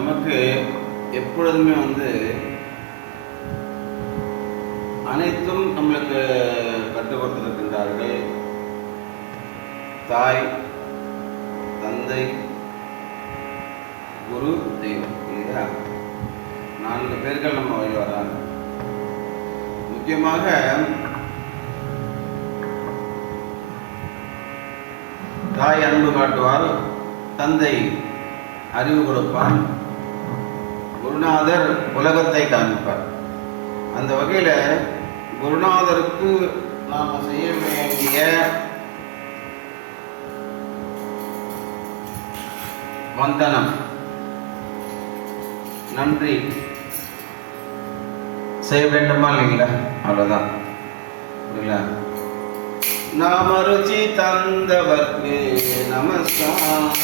நமக்கு எப்பொழுதுமே அனைத்தும் நம்மளுக்கு கற்றுக் கொடுத்திருக்கின்றார்கள். தாய், தந்தை, குரு, தெய்வம் இல்லையா? 4 பேர்கள் நம்ம வழி வராங்க. முக்கியமாக தாய் அன்பு காட்டுவார், தந்தை அறிவு கொடுப்பார், குருநாதர் உலகத்தை காண்பார். அந்த வகையில் குருநாதருக்கு நாம் செய்ய வேண்டிய வந்தனம், நன்றி செய்ய வேண்டுமா இல்லைங்களா? அவ்வளோதான் இல்லைங்களா? நாம ருச்சி தந்தவர்க்கு நமஸ்காரம்,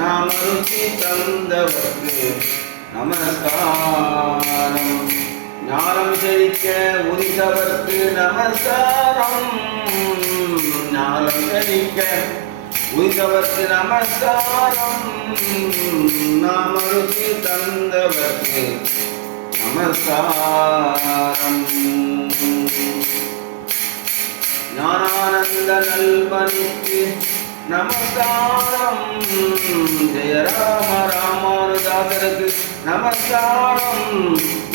நாம ருச்சி தந்தவர்க்கு நமஸ்காரம், ஞானம் செழிக்க உரித்தவர்க்கு நமஸ்காரம், ஞானம் செழிக்க உரித்தவர்க்கு நமஸ்காரம், நாம ருச்சி தந்தவர்க்கு நமஸ்காரம், ஞானானந்த நல்வனுக்கு நமஸ்காரம், ஜெய ராம ராமானுதாசருக்கு நமஸ்காரம்,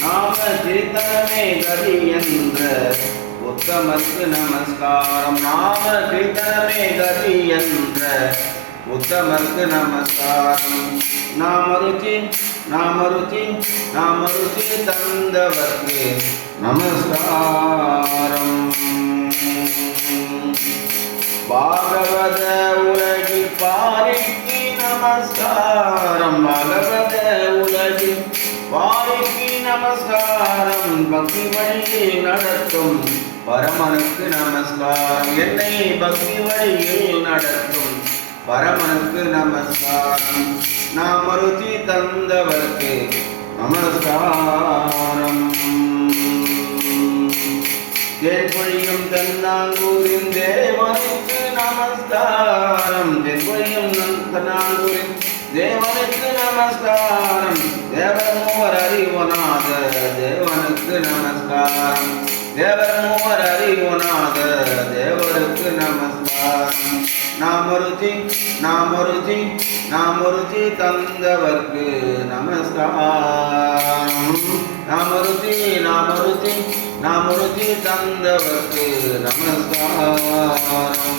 நாம கீர்த்தனமே கதி என்ற உத்தமர்க்கு நமஸ்காரம், நாம கீர்த்தனமே கதி என்ற உத்தமர்க்கு நமஸ்காரம், நாம ருச்சி தந்தவர்க்கு நமஸ்காரம், பாகவத உலகில் பாரிக்கு நமஸ்காரம், பாகவத உலகில் பாரிக்கு நமஸ்காரம், பக்தி வழியில் நடத்தும் பரமனுக்கு நமஸ்காரம், என்னை பக்தி வழியில் நடத்தும் பரமனுக்கு நமஸ்காரம், நாம ருச்சி தந்தவர்க்கு நமஸ்காரம், தேன்பொழியும் தென்னாங்கூரின் தேவனுக்கு நமஸ்காரம், தேன்பொழியும் தென்னாங்கூரின் தேவனுக்கு நமஸ்காரம், தேவர் மூவர் அறிவனாத தேவனுக்கு நமஸ்காரம், தேவர் மூவர் அறிவனாத தேவருக்கு நமஸ்காரம், நாம ருச்சி தந்தவர்க்கு நமஸ்காரம், நாம ருச்சி தந்தவர்க்கு நமஸ்காரம்.